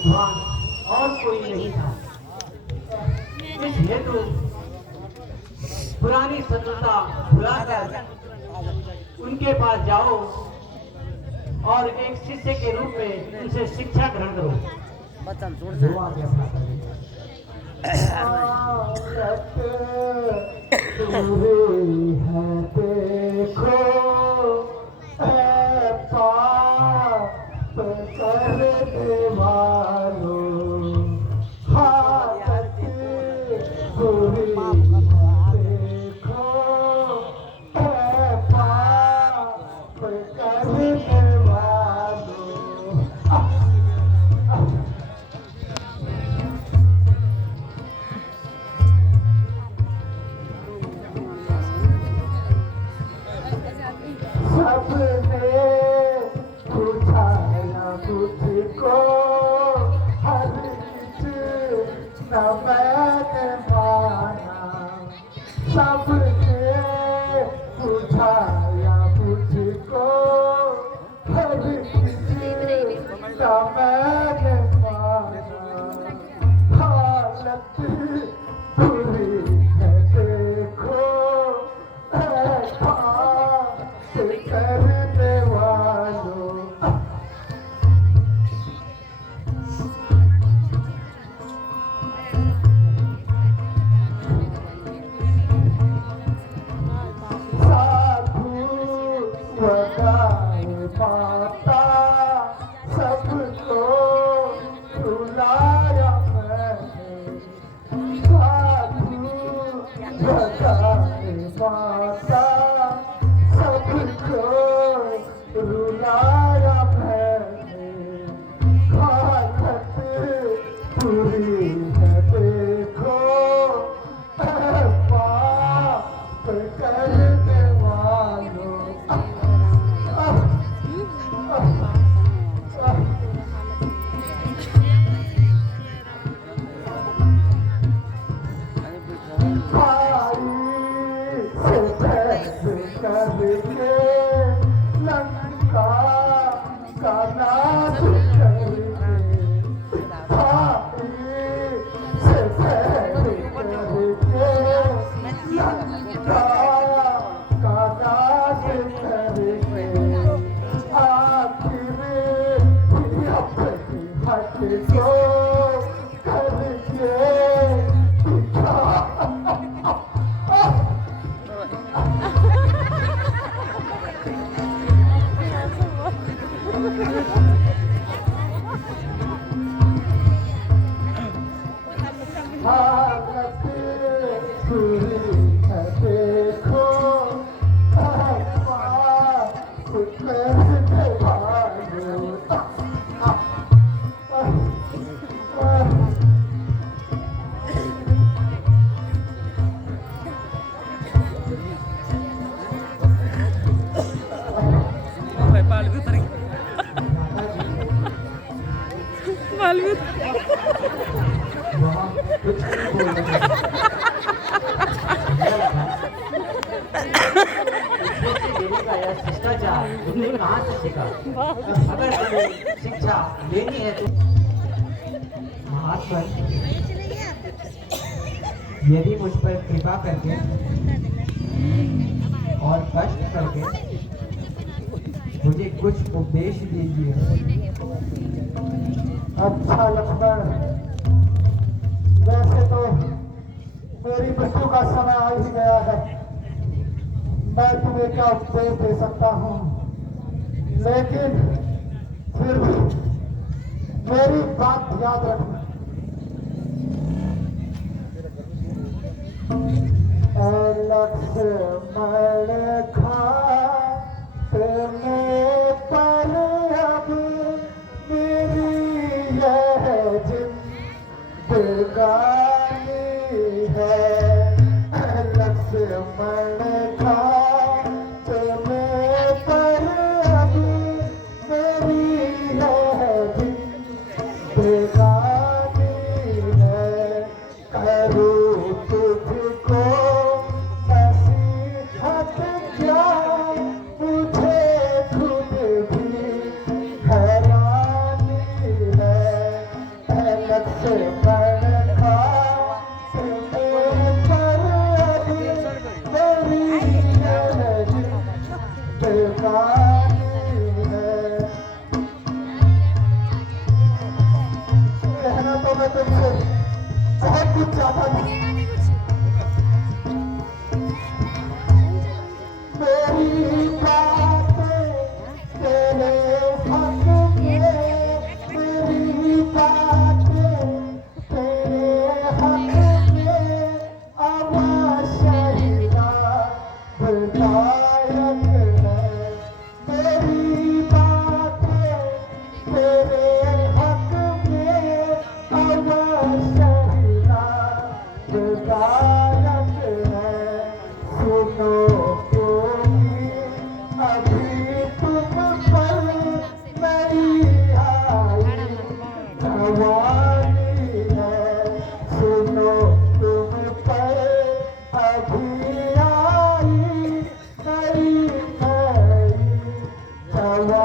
विद्वान और कोई नहीं था। इस हेतु पुरानी शत्रुता भुलाकर उनके पास जाओ और एक शिष्य के रूप में उनसे शिक्षा ग्रहण करो। जो आगे अपना शिष्टाचार तुमने कहाँ से सीखा? अगर तुम्हें शिक्षा लेनी है तो महात्मा यदि मुझ पर कृपा करके और कष्ट करके मुझे कुछ उपदेश दीजिए। अच्छा लक्ष्मण, वैसे तो मेरी मृत्यु का समय आ ही गया है। मैं तुम्हें क्या उपदेश दे सकता हूँ, लेकिन फिर भी मेरी बात याद रखना। लक्ष्मण खाते में पर अब मेरी यह जिंदगानी है। लक्ष्मण खाते में पर अब मेरी यह जिंदगानी है। करूँ तुझको नसीहत क्या, मुझे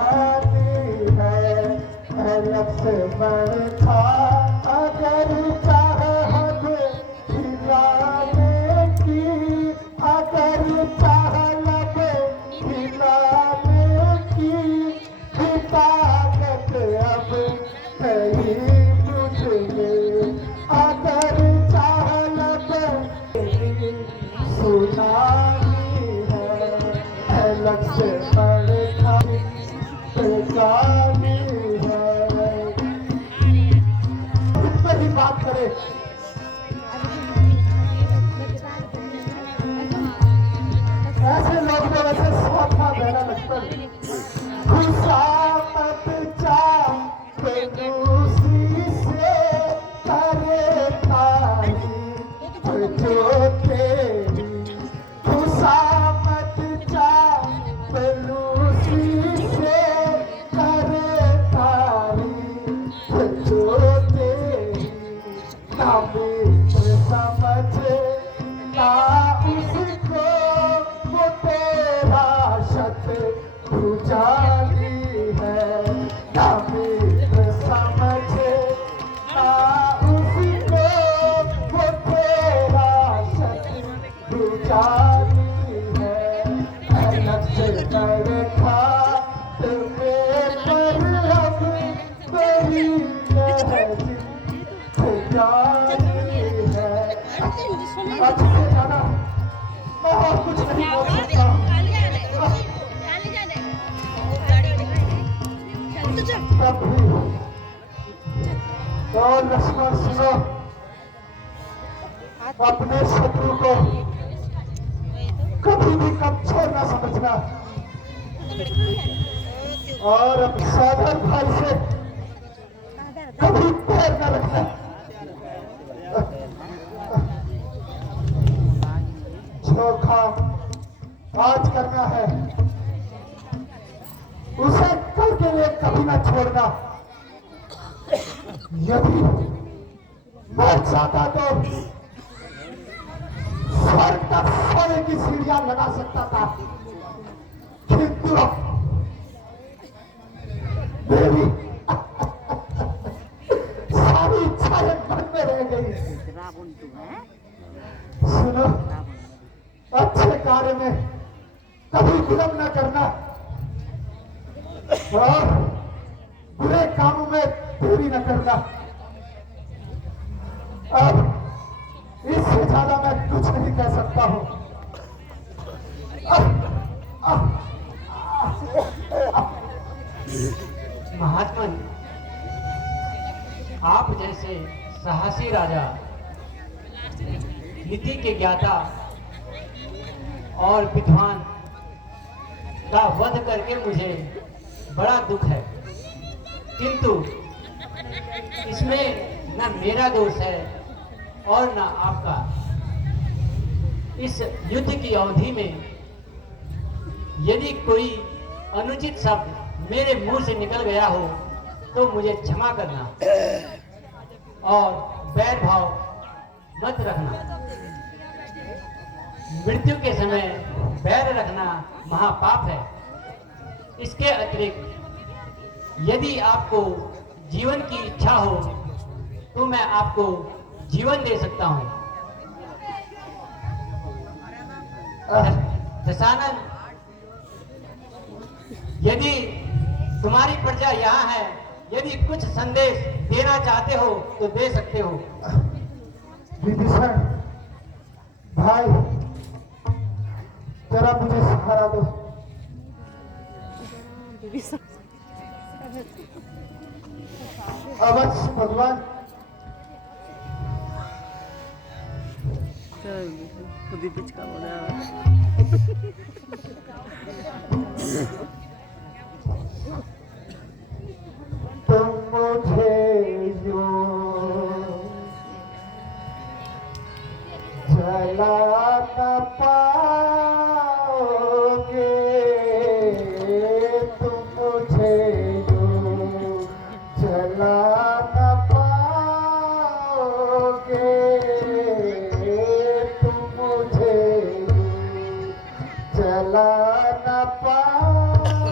जानी है लक्ष्मण था अगर चाहत खिलाने की, अगर चाहत खिलाने की ताकत अब नहीं मुझमें, अगर चाहत सुनानी है लक्ष्मण था जानी है। इस पर ही बात करें, ऐसे लोग जो वैसे सावधान रहना लक्ष्मण, खुशामत चाहे दूसरी से करे तारीफ जो तेरी, खुशामत चाहे दूसरी से करे तारीफ जो तेरी, ना मित्र समझ ना उसको वो तेरा शत्रु जानी है, ना मित्र समझे ना उसको वो तेरा शत्रु जानी है। लक्ष्मण था तुम्हें पर अब तेरी लहरी जानी है। आज से ज्यादा मैं और कुछ नहीं बोल सकता हूँ। तब भी तो लक्ष्मण सुनो, अपने शत्रु को कभी भी कमजोर न समझना और अब सागर भाई से कभी पैर न रखना। जो काम आज करना है उसे कल के लिए कभी न छोड़ना। यदि मैं चाहता तो स्वर्ग तक सोने की सीढ़ियां लगा सकता था, किंतु मेरी सारी इच्छाएं मन में रह गई। सुनो, अच्छे कार्य में कभी विलंब न करना और बुरे कामों में देरी न करना। अब इससे ज्यादा मैं कुछ नहीं कह सकता हूं। महात्मन, आप जैसे साहसी राजा, नीति के ज्ञाता और विद्वान का वध करके मुझे बड़ा दुख है, किंतु इसमें न मेरा दोष है और न आपका। इस युद्ध की अवधि में यदि कोई अनुचित शब्द मेरे मुंह से निकल गया हो तो मुझे क्षमा करना और बैर भाव मत रखना। मृत्यु के समय बैर रखना महापाप है। इसके अतिरिक्त यदि आपको जीवन की इच्छा हो तो मैं आपको जीवन दे सकता हूं। दशानन, यदि तुम्हारी प्रजा यहाँ है, यदि कुछ संदेश देना चाहते हो तो दे सकते हो। विभीषण भाई, जरा मुझे सहारा दो। अवश्य भगवान। खुद ही पिचका हो रहा है। तुम मुझे यूं चला न पाओगे, तुम मुझे यूं चला न पाओगे, तुम मुझे यूं चला न पाओगे।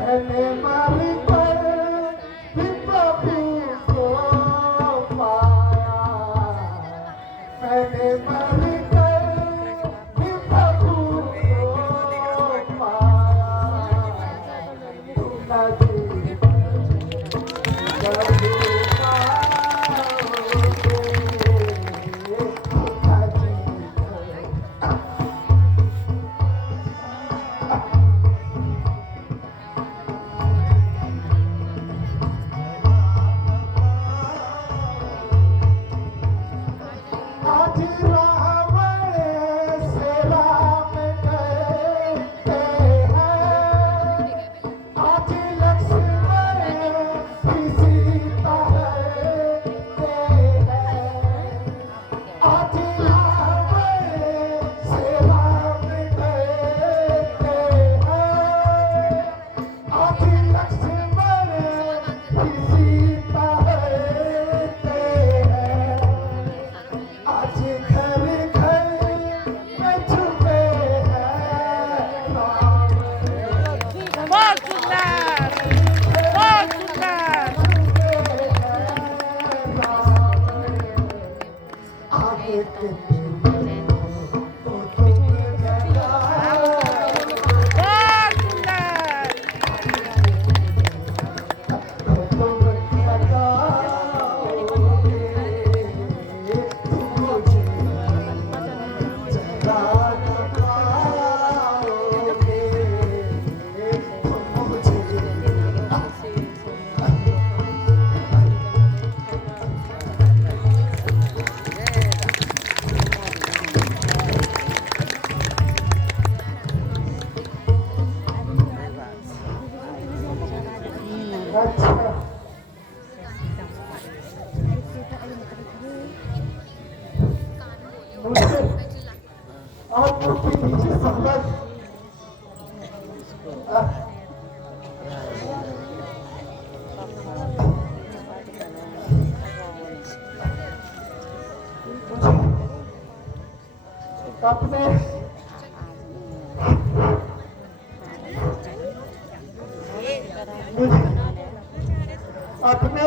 मैंने मारी पर भी प्रभु को पाया, मैंने मारी पर भी प्रभु को पाया, तू न जी प्रभु आज रावण से राम कहते हैं, आज लक्ष्मण भी सीता कहते हैं, आज रावण से राम कहते हैं, आज लक्ष्मण भी सीता कहते हैं, आज घर घर में छुपे हैं राम, बहुत सुंदर, बहुत सुंदर। छुपे हैं राम, आगे के दिन तो तुम लगाओ, बहुत सुंदर। तो तुम लगाओगे, तुम मुझे जगा लगाओगे, तुम मुझे अच्छा मुझे आपको के नीचे संबंध अपने अपने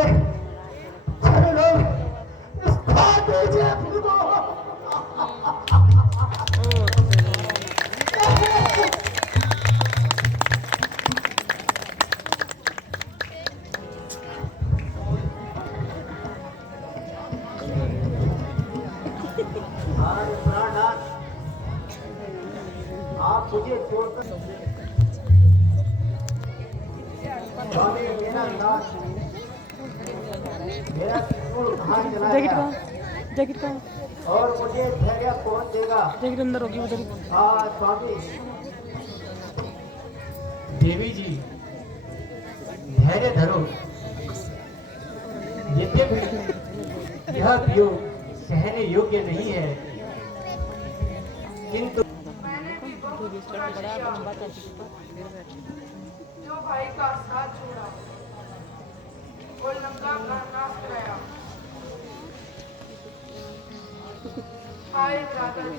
चलो इस्ता दीजिए अपने को। आप मुझे छोड़कर स्वामी मेरा दास मेरा त्रिशूल कहाँ चला जैकेट गया कहाँ, जैकेट कहाँ, और मुझे धैर्य कौन देगा? जैकेट अंदर होगी उधर ही। हाँ स्वामी देवी जी धैर्य धरो। यद्यपि यह वियोग सहने योग्य नहीं है, किंतु जो भाई का साथ छोड़ा और लंका का नाश कराया। Hi brother,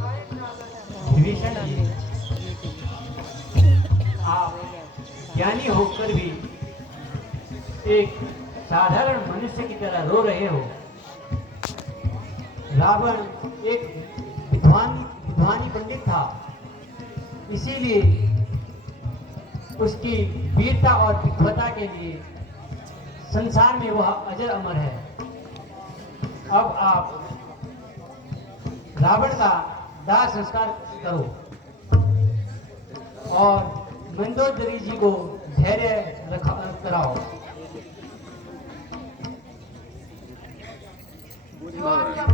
hi brother. Vibhishan ji, आप ज्ञानी होकर भी एक साधारण मनुष्य की तरह रो रहे हो। रावण एक विद्वानी पंडित था, इसीलिए उसकी वीरता और विद्वता के लिए संसार में वह अजर अमर है। अब आप रावण का दाह संस्कार करो और मंदोदरी जी को धैर्य कराओ। जो आज्ञा